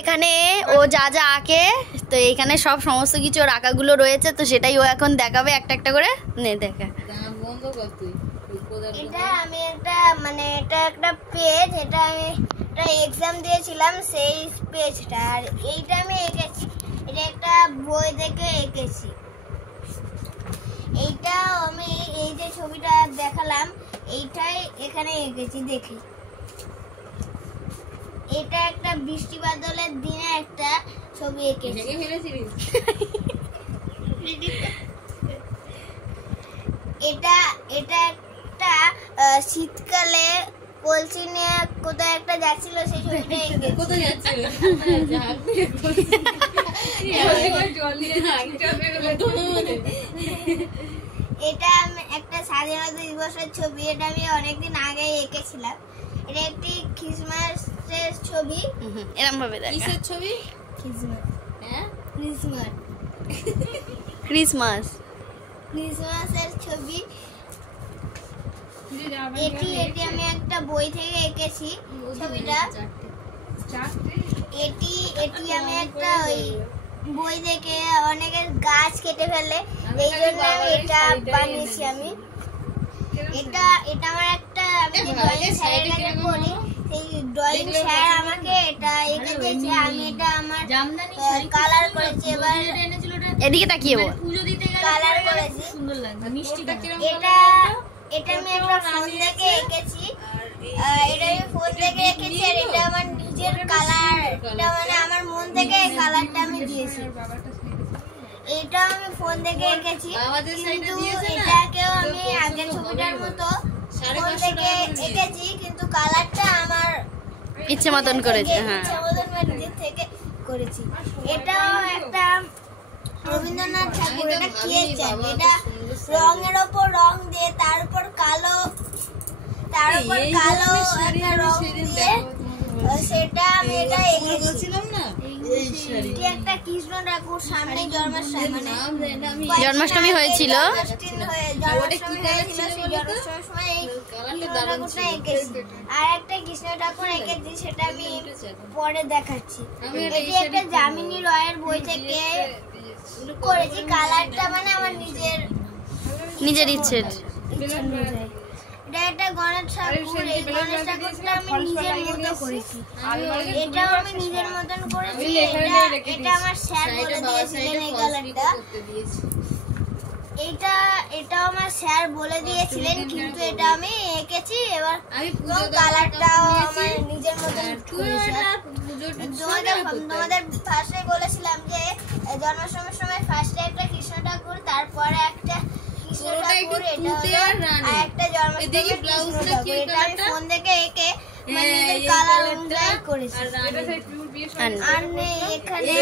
এখানে ও যা যা আঁকে, তো এখানে সব সমস্ত কিছু ওর আঁকাগুলো রয়েছে, তো সেটাই ও এখন দেখাবে একটা একটা করে। নে দেখা। এটা আমি একটা এটা একটা পেজ, এটা আমি একটা এক্সাম দিয়েছিলাম সেই পেজটা। আর এইটা আমি এঁকেছি, এটা একটা বই দেখে এঁকেছি। এইটা আমি এই যে ছবিটা দেখালাম এইটাই এখানে এঁকেছি দেখি। এটা একটা বৃষ্টি বাদলের দিনে একটা ছবি এঁকেছি। এটা এটা একটা শীতকালে কলসি নিয়ে কোথায় একটা যাচ্ছিল সেই ছবিটা এঁকেছি। কোথায় যাচ্ছিল? এটা একটা স্বাধীনতা দিবসের ছবি, এটা আমি অনেকদিন আগে এঁকেছিলাম। এটা একটি ক্রিসমাসের ছবি। এরকম ভাবে দেখা। কিসের ছবি? ক্রিসমাস। হ্যাঁ, ক্রিসমাস। ক্রিসমাস। ক্রিসমাসের ছবি। এটি আমি একটা বই থেকে এঁকেছি ছবিটা। এটি আমি একটা ওই বই দেখে অনেকের গাছ কেটে ফেলে, এই জন্য এটা বানিয়েছি আমি। এটা আমার একটা, আমি ড্রয়িং স্যারের কাছে পড়ি, সেই ড্রয়িং স্যার আমাকে এটা এঁকে দিয়েছে, আমি এটা আমার কালার করেছি। এবার এদিকে তাকিয়ে বল। কালার করেছি, সুন্দর লাগছে, মিষ্টি। এটা আমি একটা ফোন থেকে এঁকেছি, এটা আমি ফোন থেকে এঁকেছি। আর এটা আমার নিজের কালার, এটা আমার মন থেকে কালারটা আমি দিয়েছি। এটা আমি ফোন থেকে এঁকেছি, কিন্তু এটাকেও আমি আগের ছবিটার মতো ফোন থেকে এঁকেছি, কিন্তু কালারটা আমার ইচ্ছে মতন করেছে। হ্যাঁ, ইচ্ছে মতন নিজের থেকে করেছি। এটাও একটা রবীন্দ্রনাথ ঠাকুর, এটা খেয়েছেন। এটা রঙের ওপর রং দিয়ে তার উপর কালো একটা রং দিয়ে সেটা আমি এটা এঁকেছিলাম না। এটি একটা কৃষ্ণ ঠাকুর, সামনে জন্মাষ্টমী হয়েছিল। আর একটা কৃষ্ণ ঠাকুর এঁকেছি, সেটা আমি পরে দেখাচ্ছি। এটি একটা যামিনী রায়ের বই থেকে করেছি, কালারটা আমার নিজের ইচ্ছে। এটা একটা গণেশ ঠাকুর, এই গণেশ ঠাকুরটা আমি নিজের মতো করেছি। এটাও আমি নিজের মতন করেছি। এটা আমার স্যার বলে দিয়েছিলেন এই কালারটা। এটাও আমার স্যার বলে দিয়েছিলেন, কিন্তু এটা আমি এঁকেছি। এবার কালারটাও আমার নিজের মতন করেছি। তোমাদের ফার্স্টে বলেছিলাম যে জন্মাষ্টমীর সময় ফার্স্টে একটা কৃষ্ণ ঠাকুর, তারপরে একটা কৃষ্ণ ঠাকুর, একটা জন্মাষ্টমী কৃষ্ণ ঠাকুর। এটা আমি ফোন থেকে এঁকে নিজের কালার অনুযায়ী করেছি। আর নেই এখানে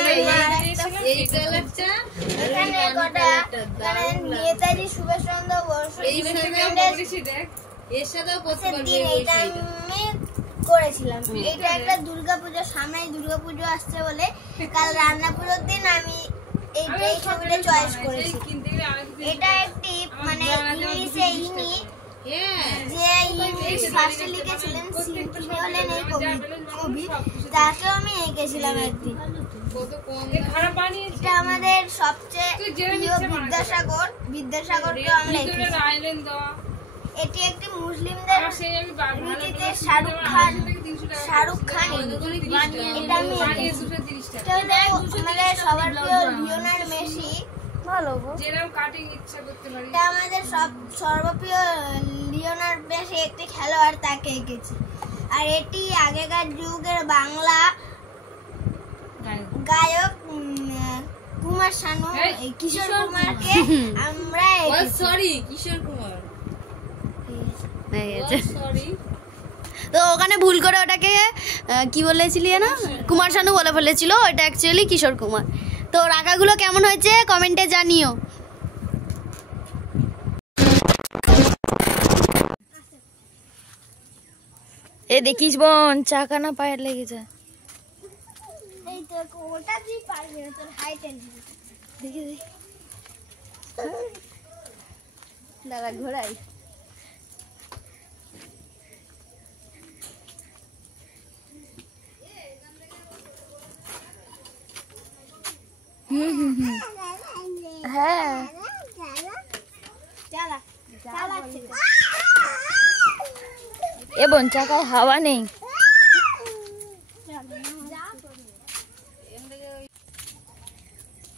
নেতাজি সুভাষচন্দ্র বসু এটা আমি করেছিলাম। এটা একটা দুর্গাপুজো, সামনে দুর্গাপুজো আসছে বলে কাল রান্না পুজোর দিন আমি এই ছবিটা চয়েস করেছি। এটা একটি ইংলিশে ইনি যে ইংলিশ ফার্স্টে লিখেছিলেন তিনি হলেন এই কবি, তাকেও আমি এঁকেছিলাম একদিন। এটা আমাদের সবচেয়ে প্রিয় বিদ্যাসাগরকে আমরা এঁকেছি। এটি একটি মুসলিমদের রীতিতে শাহরুখ খান এটা আমি আমাদের সবার প্রিয় লিওনার্ডো মেসি। এটা আমাদের সর্বপ্রিয় লিওনার্ডো মেসি একটি খেলোয়াড়, তাকে এঁকেছি। আর এটি আগেকার যুগের বাংলা গায়ক কুমার শানু, কিশোর কুমারকে আমরা কিশোর কুমার। তো ওখানে ভুল করে ওটাকে কি বলেছিলি না, কুমার শানু বলে ফেলেছিল, ওটা অ্যাকচুয়ালি কিশোর কুমার। তো রাখাগুলো কেমন হয়েছে কমেন্টে জানিও। এ দেখিস বোন, চাকা না পায়ের লেগে যায়। দাদা ঘোরাই হ্যাঁ এ বোন চাকায় হাওয়া নেই।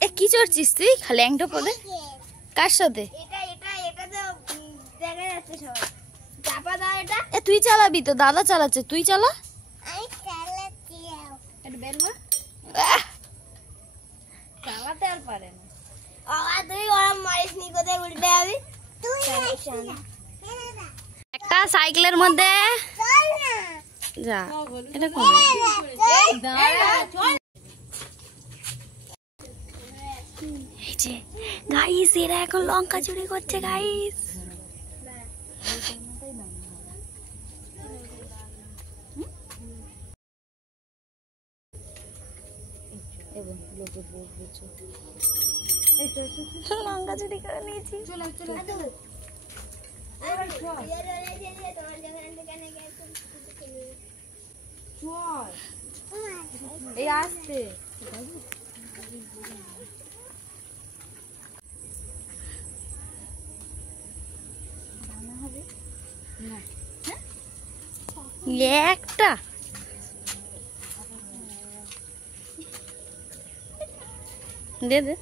এ কি চড়ছিস তুই খালি ল্যাংটা পদে? কার সাথে? এ তুই চালাবি তো, দাদা চালাচ্ছে, তুই চালা। চালাতে আর পারে না। একটা সাইকেলের মধ্যে যা, এটা কোন? এই যে গাইস, এরা এখন লঙ্কা চুরি করছে গাইস। লঙ্কা চুরি করে নিয়েছি। এই আসছে একটা দে দে।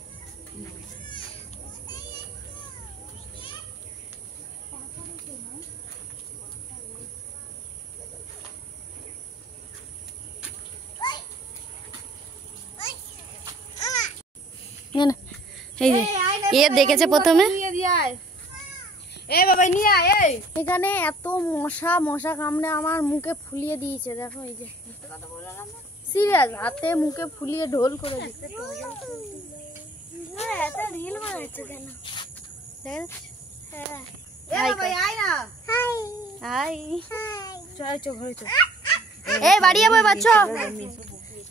এই যে এ দেখেছে প্রথমে। এখানে এত মশা কামড়ে আমার মুখে ফুলিয়ে দিয়েছে, দেখো এই যে সিরিয়াস, হাতে মুখে ফুলিয়ে ঢোল করে দিচ্ছে। বাড়ি যাবো এবার।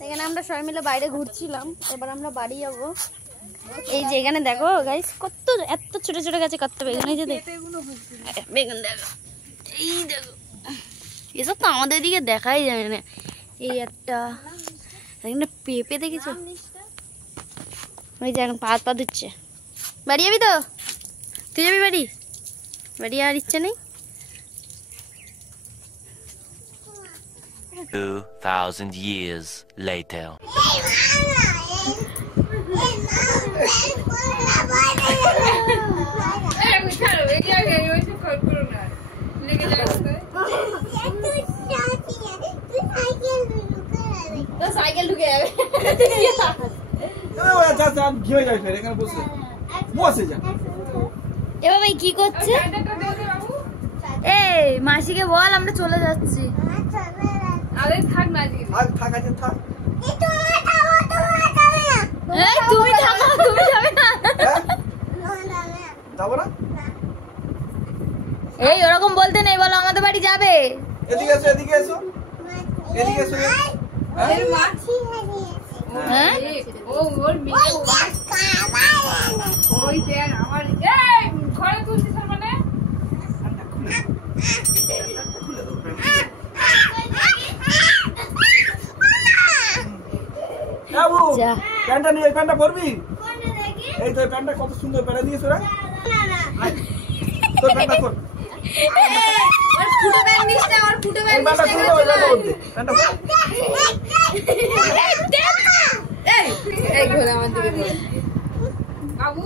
এখানে আমরা সবাই মিলে বাইরে ঘুরছিলাম, এবার আমরা বাড়ি যাবো। এই যে এখানে দেখো গাইস, কত এত ছোট ছোট গাছে কত বেগুন, এই যে বেগুন দেখো, এই দেখো, এসব তো আমাদের দিকে দেখাই যায় না। এই একটা পেঁপে দেখেছো, ওই যে এখন পা দিচ্ছে। বাড়ি যাবি তো? তুই যাবি বাড়ি? বাড়ি আর ইচ্ছে নেই? 2000 years later. সাইকেল ঢুকে যাবে। এবার ভাই কি করছে? এই মাসিকে বল আমরা চলে যাচ্ছি। থাক না, তুমি থাকো, তুমি যাবে না। এই ওরকম বলতে নেই, বলো আমাদের বাড়ি যাবে। এদিকে এসো, এদিকে এসো, এদিকে এসো। হ্যাঁ ও ওর ওই দেখ আমার ঘরে তুলছিস মানে প্যান্টটা নিয়ে, এই প্যান্টটা পরবি? এই তো প্যান্টটা কত সুন্দর প্যান্ট দিয়েছো রে। তোর প্যান্টটা পর, ওর ফুটো প্যান্ট নিস না, ওর ফুটো প্যান্ট নিস না। প্যান্টটা পর। এই ঘোরা আমার দিকে দে বাবু,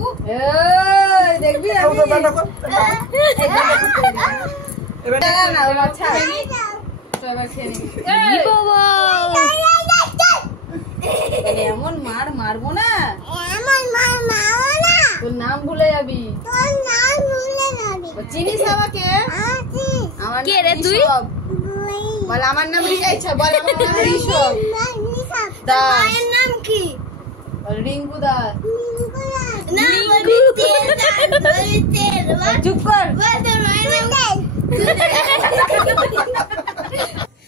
এই দেখবি আমি তোর প্যান্টটা পর। না ও আচ্ছা সবাই খেয়ে নি। এই বাবা, এমন মারবো না, তোর নাম ভুলে যাবি। চিনিস আমাকে? আমার কে রে তুই? বল আমার নাম ঋষভ। বল আমার নাম ঋষভ দাস। নাম কি? বল রিঙ্কু দাস। না চুপ কর।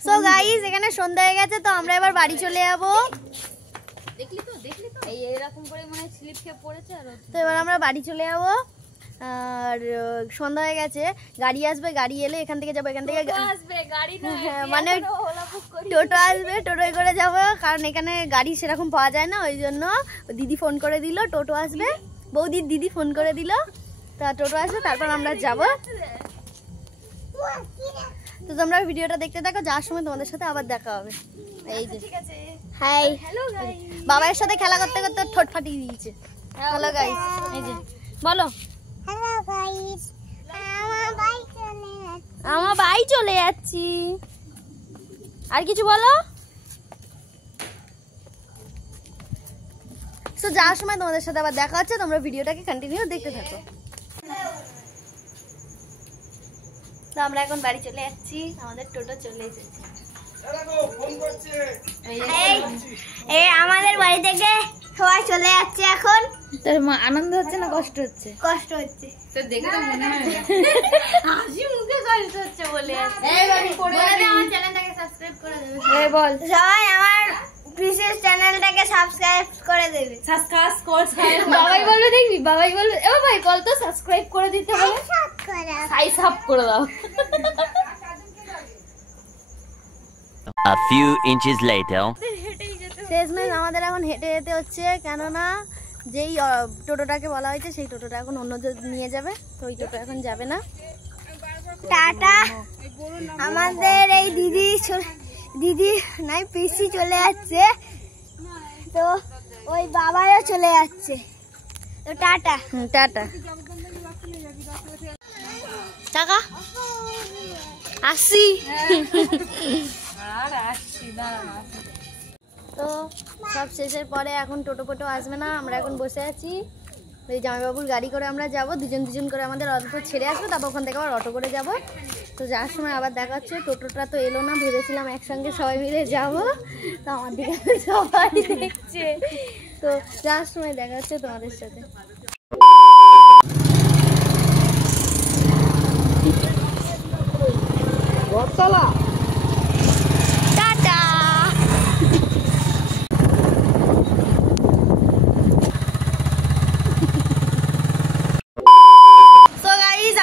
সো গাইস, এখানে সন্ধ্যা হয়ে গেছে, তো আমরা এবার বাড়ি চলে যাবো। দেখলি তো এই এরকম করে মনে স্লিপ খেয়ে পড়েছে। আর তো এবার আমরা বাড়ি চলে যাবো। আর সন্ধ্যা হয়ে গেছে, গাড়ি আসবে, গাড়ি এলে এখান থেকে যাবো, এখান থেকে মানে টোটো আসবে, টোটোয় করে যাব, কারণ এখানে গাড়ি সেরকম পাওয়া যায় না, ওই জন্য দিদি ফোন করে দিল টোটো আসবে, বৌদির দিদি ফোন করে দিল, তা টোটো আসবে, তারপর আমরা যাব। তো তোমরা ভিডিওটা দেখতে থাকো, যাওয়ার সময় তোমাদের সাথে আবার দেখা হবে। এই যে হাই, বাবার সাথে খেলা করতে করতে ঠোঁট ফাটিয়ে দিয়েছে। হ্যালো গাইস, এই যে বলো হ্যালো গাইস, আমার বাড়ি চলে যাচ্ছি। আর কিছু বলো। তো যাওয়ার সময় তোমাদের সাথে আবার দেখা হচ্ছে, তোমরা ভিডিওটাকে কন্টিনিউ দেখতে থাকো। তো আমরা এখন বাড়ি চলে যাচ্ছি, আমাদের টোটো চলে এসেছে। এই আমাদের বাড়ি থেকে সবাই চলে যাচ্ছে এখন। তোর আনন্দ হচ্ছে না কষ্ট হচ্ছে? কষ্ট হচ্ছে। তো দেখে তো মনে হয় হাসি মুখে কষ্ট হচ্ছে বলে আছে। আমার চ্যানেলটাকে সাবস্ক্রাইব করে দেবে। এই বল সবাই আমার বিশেষ চ্যানেলটাকে সাবস্ক্রাইব করে দেবে। বাবাই বলবে, দেখবি বাবাই বলবে, এ ভাই বল তো সাবস্ক্রাইব করে দিতে হবে, সাইজ আপ করে দাও। A few inches later. শেষমেশ আমাদের এখন হেঁটে যেতে হচ্ছে, কেননা যেই টোটোটাকে বলা হয়েছে সেই টোটোটা এখন অন্য নিয়ে যাবে, তো ওই টোটো এখন যাবে না। টাটা। আমাদের এই দিদি নাই পিসি চলে যাচ্ছে, তো ওই বাবাও চলে যাচ্ছে, তো টাটা। টাটা। টাকা আসি। তো সব শেষের পরে এখন টোটো ফোটো আসবে না, আমরা এখন বসে আছি, ওই জামাইবাবুর গাড়ি করে আমরা যাব, দুজন করে আমাদের অল্প ছেড়ে আসবো, তারপর ওখান থেকে আবার অটো করে যাব। তো যাওয়ার সময় আবার দেখা হচ্ছে, টোটোটা তো এলো না, ভেবেছিলাম একসঙ্গে সবাই মিলে যাব, তো আমার দিকে সবাই দেখছে, তো যাওয়ার সময় দেখা হচ্ছে তোমাদের সাথে। টাটা।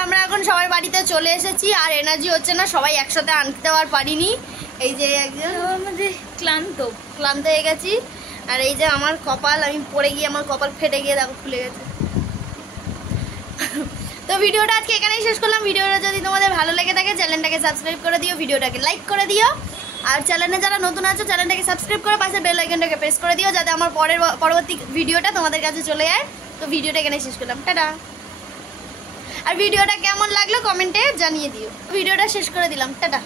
আমরা এখন সবাই বাড়িতে চলে এসেছি, আর এনার্জি হচ্ছে না, সবাই একসাথে আনতে দেওয়ার পারিনি। এই যে একজন আমাদের ক্লান্ত হয়ে গেছি, আর এই যে আমার কপাল, আমি পড়ে গিয়ে আমার কপাল ফেটে গিয়ে দেখো খুলে গেছে। তো ভিডিওটা আজকে এখানেই শেষ করলাম। ভিডিওটা যদি তোমাদের ভালো লেগে থাকে চ্যানেলটাকে সাবস্ক্রাইব করে দিও, ভিডিওটাকে লাইক করে দিও, আর চ্যানেলে যারা নতুন আছো চ্যানেলটাকে সাবস্ক্রাইব করে পাশে বেল আইকনটাকে প্রেস করে দিও, যাতে আমার পরবর্তী ভিডিওটা তোমাদের কাছে চলে যায়। তো ভিডিওটা এখানেই শেষ করলাম, টাটা। আর ভিডিওটা কেমন লাগলো কমেন্টে জানিয়ে দিও। ভিডিওটা শেষ করে দিলাম, টাটা।